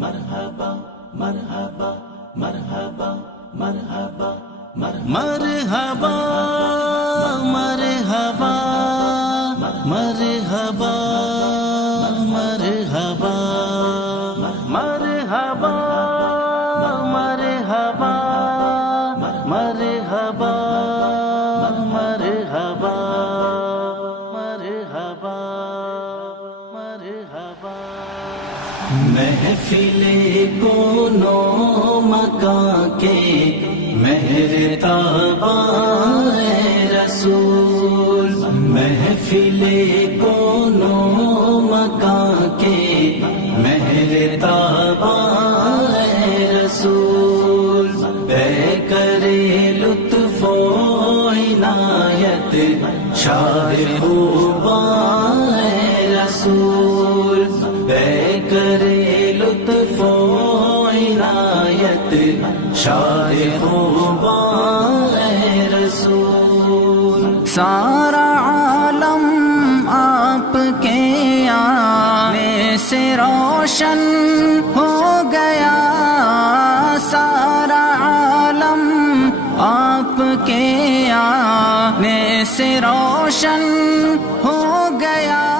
مرحبا مرحبا مرحبا مرحبا مرحبا مرحبا مرحبا مرحبا مرحبا مرحبا مرحبا مرحبا مرحبا مرحبا محفل کونوں مکان کے مہرتاباں رسول، محفل کونوں مکان کے مہرتاباں رسول، بے کرے لطف و عنایت شاہ خوباں رسول، بے کرے لطف و عنایت شاہ خوباں رسول۔ سارا عالم آپ کے آنے سے روشن ہو گیا، سارا عالم آپ کے آنے سے روشن ہو گیا۔